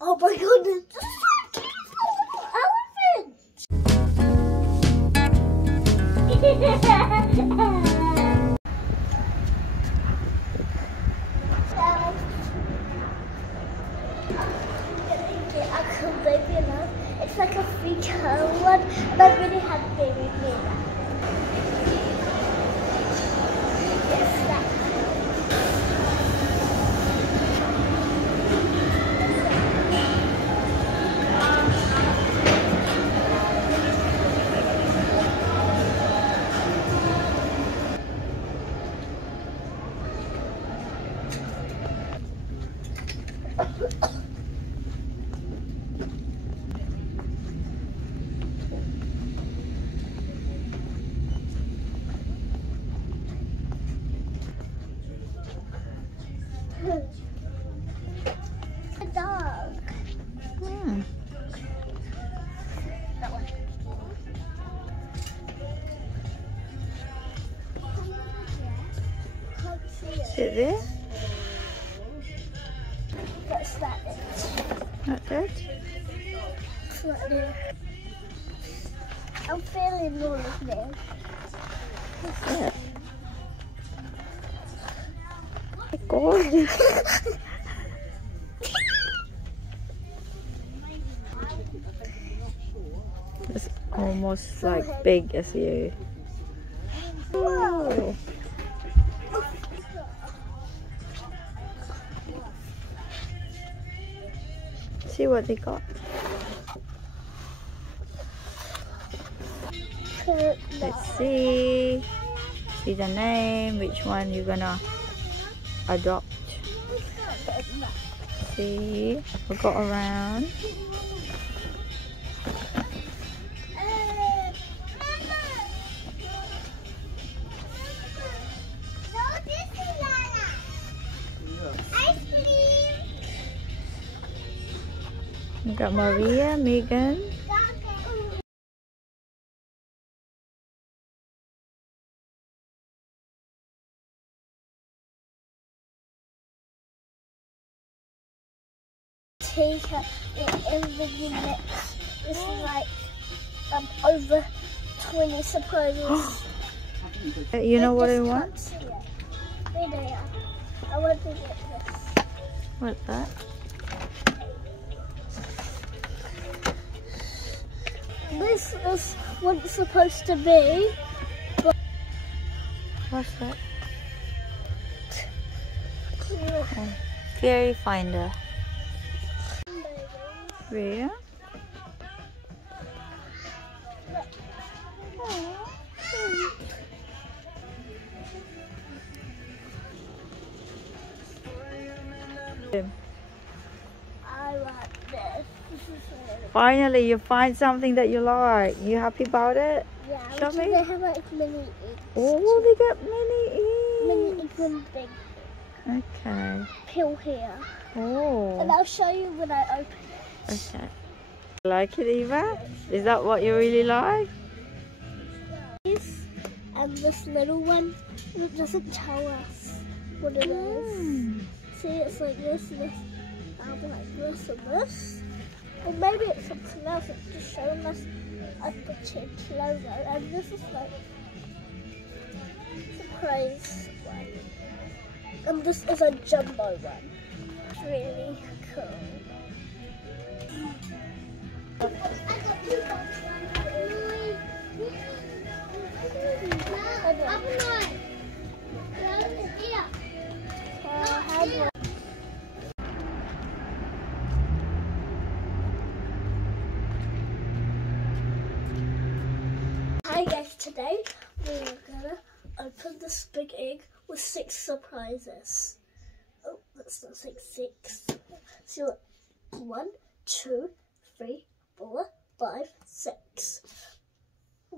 Oh my goodness, this is so cute, elephant! It's like a free-term one, and I really had baby made that. Yes, that. A dog. That one. Can't see it. Is it there? What's that? Not that? It's not there. I'm feeling all of them. Yeah. Gorgeous. It's almost like big as you. Whoa. See what they got. Let's see. See the name. Which one you're gonna adopt? See, we got around. We got Maria, Megan. Take her in the units. This is like over 20 surprises. You know what I want? Where they are. I want to get this. What's that? This is what it's supposed to be. But What's that? Oh, Fairy Finder. Where? I like this. This is really Finally, you find something that you like. You happy about it? yeah. Show me. They have like mini eggs. Oh, they got Mini mini eggs and big eggs. Okay. pill here. And Oh. I'll show you when I open it. Okay. Like it, Eva? Is that what you really like? This and this little one, it doesn't tell us what it is. See, it's like this and this. I'll be like this and this. Or maybe it's something else. It's just showing us a Change logo. And this is like surprise one. And this is a jumbo one. It's really cool. Hi guys, today we're gonna open this big egg with 6 surprises. Oh, that's not 6. So look, 1, 2, 3, 4, 5, 6.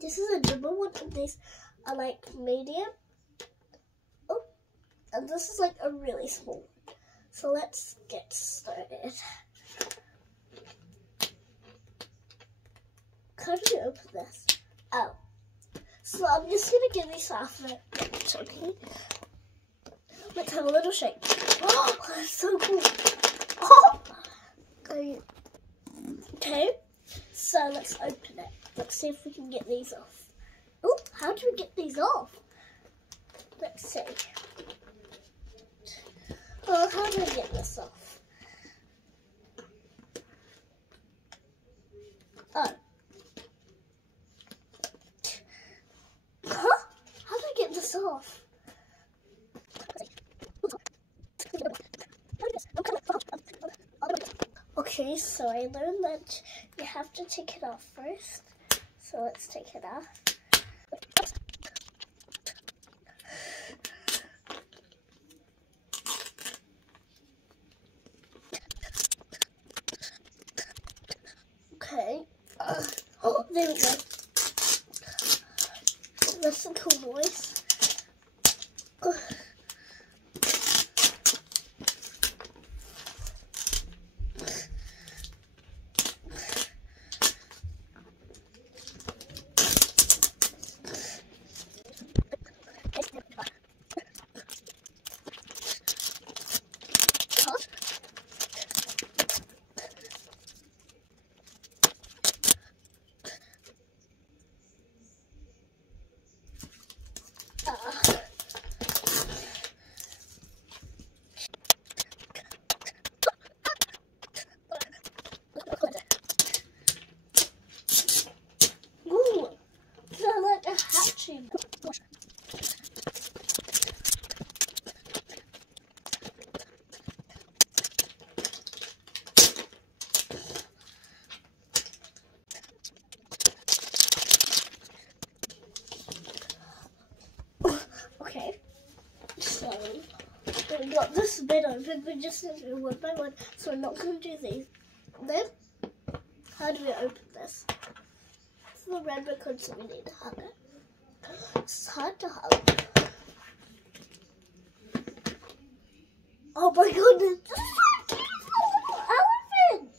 This is a jumbo one, and these are like medium. Oh, and this is like a really small one. So let's get started. How do we open this? Oh. So I'm just gonna give these off a choking. Let's have a little shake. Oh, that's so cool. Oh, now let's open it. Let's see if we can get these off. Oh, how do we get these off? Let's see. Oh, how do I get this off? Oh. Huh? How do I get this off? Okay, so I learned that you have to take it off first. So let's take it off. Okay. Oh, there we go. That's a cool noise. Ooh, they're like a hatching. Okay, so we got this bit open, we just need to do one by one, so we're not going to do these. Then, how do we open this? It's the red record, so we need to hug it. It's hard to hug. Oh my goodness, this is so beautiful! Elephant!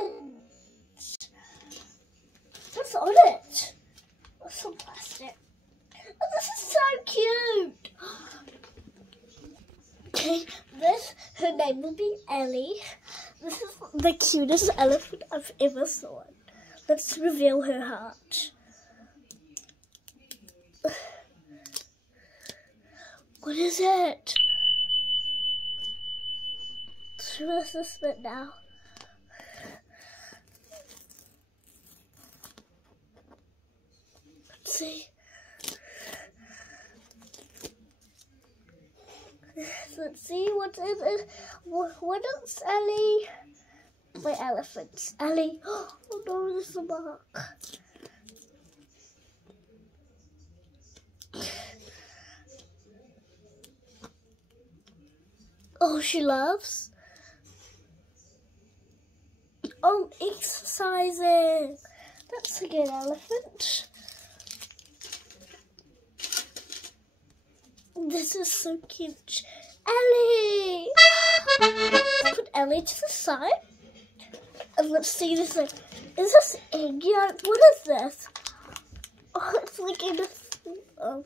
Elephant! What's on it? What's some plastic? Oh, this is so cute! Okay, her name will be Ellie. This is the cutest elephant I've ever seen. Let's reveal her heart. What is it? Show us this bit now. Let's see. Let's see what is it. What else, Ellie? My elephants. Ellie. Oh no, there's a mark. Oh, she loves. Oh, exercising. That's a good elephant. This is so cute. Ellie! Put Ellie to the side. And let's see this. Is this egg yolk? What is this? Oh, it's like in a... Oh,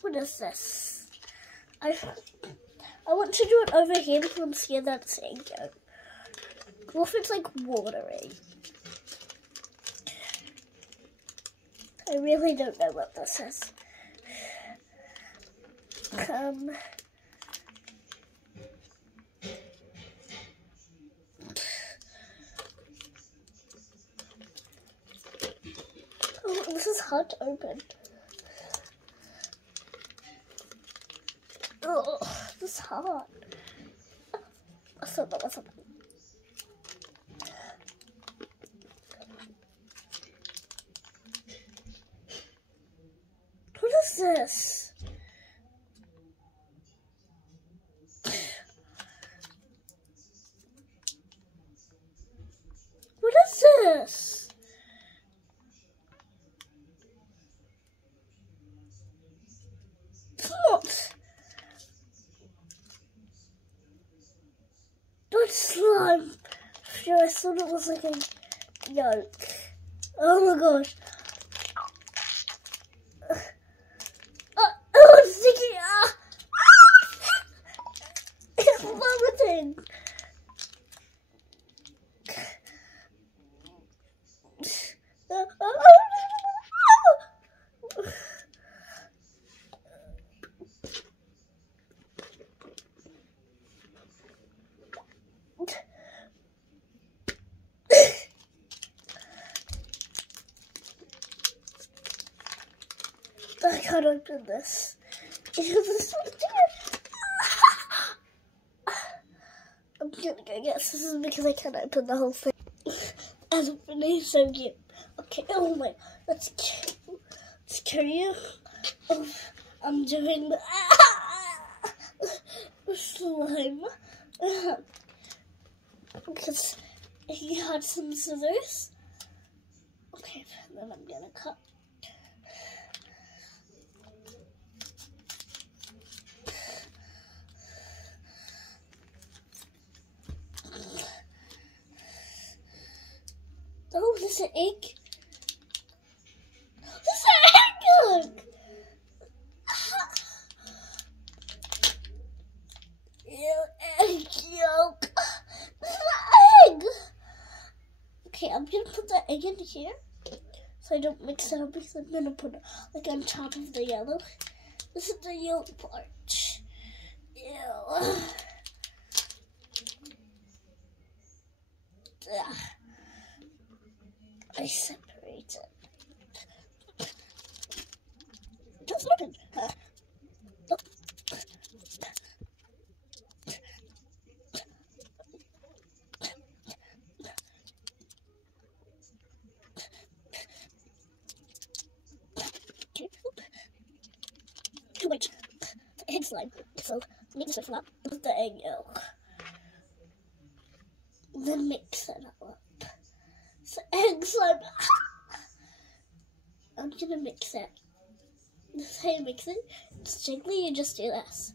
what is this? I want to do it over here because I'm scared that it's egg yolk. What if it's like watery? I really don't know what this is. Oh, this is hard to open. Oh, this is hard. What's up? What's up? What is this? What is this? It's not. Not slime. Sure, I thought it was like a yolk. Oh my gosh. Oh, it's sticky. It's vomiting. can't open this. I'm gonna go get scissors because I can't open the whole thing. And it's so cute. Okay, oh my, let's carry you. Oh, I'm doing the slime. Because he had some scissors. Okay, then I'm gonna cut. Oh, there's an egg. There's an egg! Look! Ew, egg yolk. There's an egg! Okay, I'm gonna put the egg in here so I don't mix it up because I'm gonna put it like on top of the yellow. This is the yolk part. Ew. I separate it. Just open. Oh. Okay. Wait. The egg slime. So I need to switch that with the egg yolk. Then mix it up. So egg slime. I'm gonna mix it. This is how you mix it. It's gently, you just do this.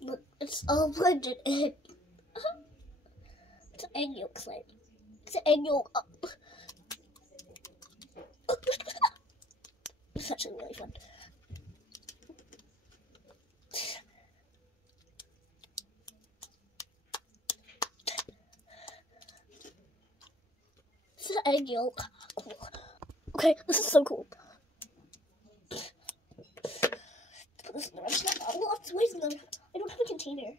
Look, it's all blended in. It's an egg yolk slime. It's an egg yolk up. It's actually really fun. This is an egg yolk. Cool. Okay, this is so cool. Put this in the rest. Oh, where's the? I don't have a container.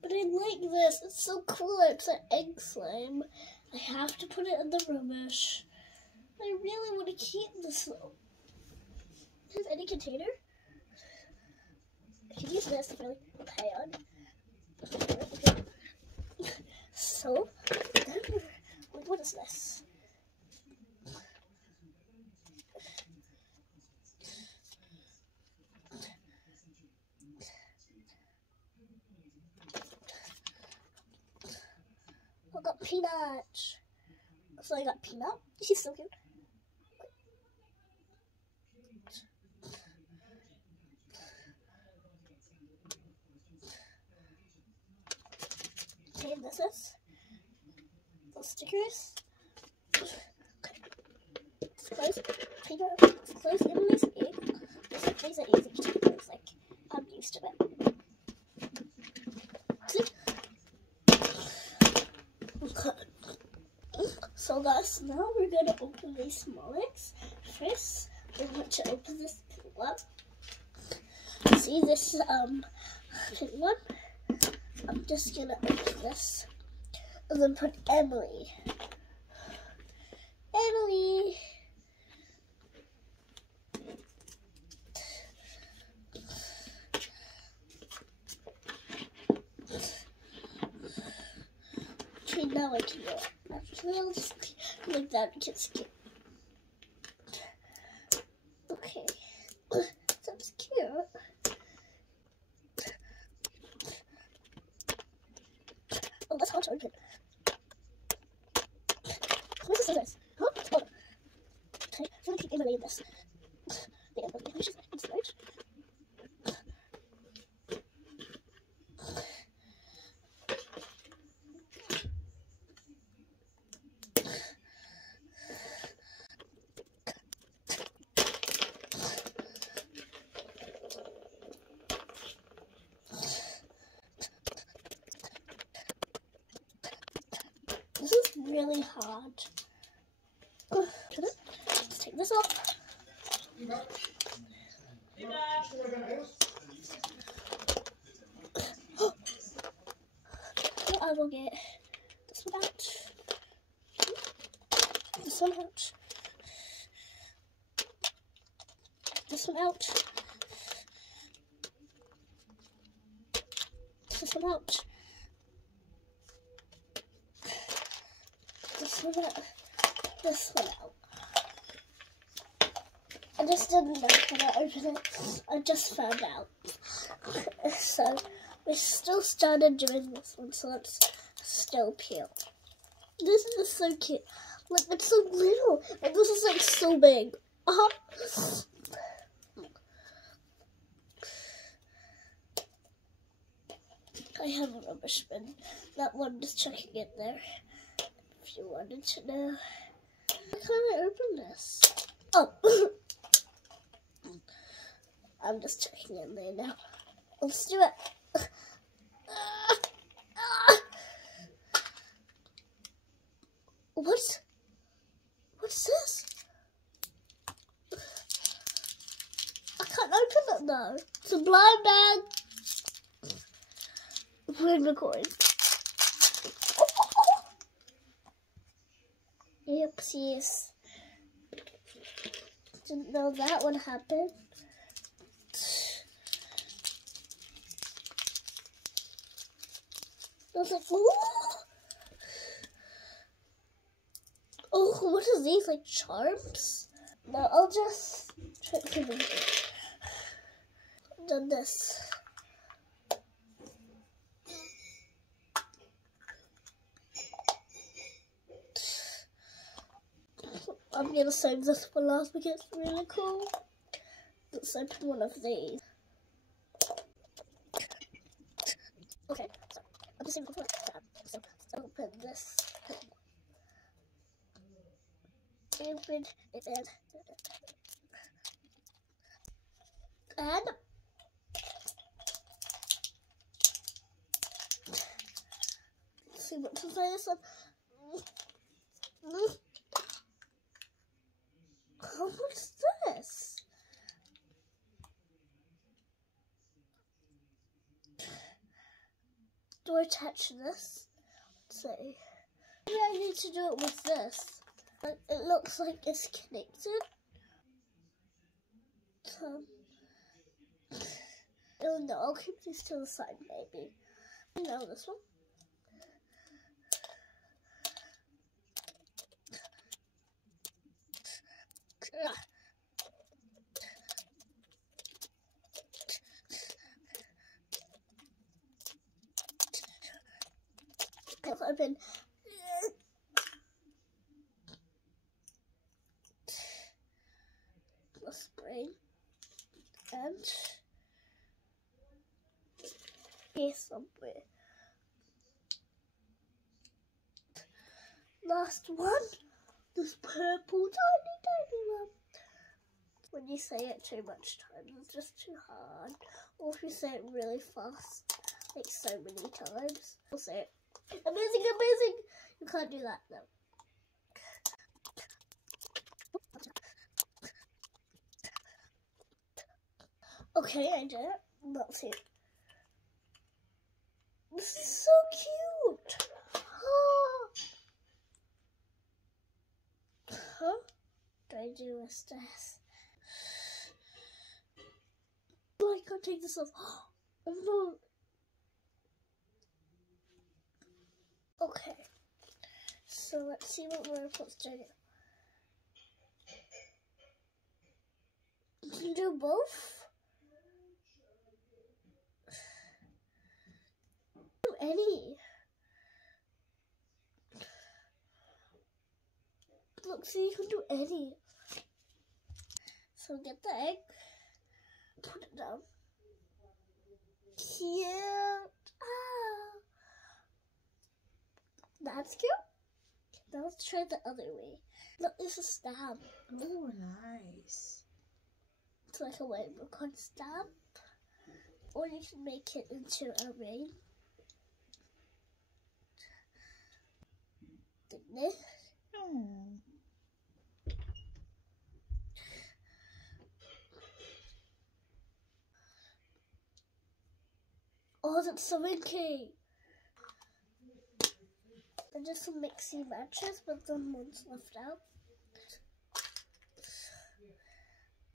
But I like this. It's so cool. It's an egg slime. I have to put it in the rubbish. I really want to keep this though. Have any container? I can use this to really pay on. So, then, what is this? I got peanut. So I got peanut. She's so cute. Okay, this is the stickers. Okay. It's close. Peanut. It's close in this egg. This is easy to close. Like I'm used to it. See? Okay. So guys, now we're gonna open these small eggs. First, I want to open this one. See this pink one? I'm just gonna open this and then put Emily. Emily. Okay, now I can do it. Actually, I'll just like that because it's cute. Okay, that's cute. Oh, that's hard to open. What's this? Huh? Oh. Okay, so I'm gonna keep Emily in this. The Emily, which is inside. This is really hard. Let's take this off. I will get this one out. This one out. this one out. This one out. This one out. This one out. I just didn't know how to open it. I just found out. So we still started doing this one, so let's still peel. This is so cute. Look, it's so little, and this is like so big. I have a rubbish bin. That one is chucking it there. If you wanted to know. How can I open this? Oh. I'm just checking in there now. Let's do it. What's this? I can't open it though. It's a blind bag. Where's the coin? Oopsies. Didn't know that would happen. I was like, ooh. Oh, what are these, like charms? No, I'll just try to do it. Done this. I'm gonna save this for last because it's really cool. Let's open one of these. Okay, so I'm just going to open this. Open it and let's see what's inside this one. Oh, what's this? Do I attach this? Let's see. Maybe I need to do it with this. It looks like it's connected. Oh no, I'll keep these to the side maybe. No, this one. Let's open. The spring and here somewhere. Last one, this purple tiny one. When you say it too much times, it's just too hard. Or if you say it really fast, like so many times, you'll say it. Amazing, amazing! You can't do that though. Okay, I did it. That's it. This is so cute. Huh? Do I do a stairs? Oh, I can't take this off. Oh no. Okay. So let's see what we're supposed to do. You can do both. Do any. Look, see, you can do any. So get the egg, put it down. Cute. Ah. That's cute. Now let's try the other way. Look, it's a stamp. Oh, nice. It's like a rainbow card stamp. Or you can make it into a ring. Goodness. Oh, that's so inky. And just some mixy matches, but the ones left out.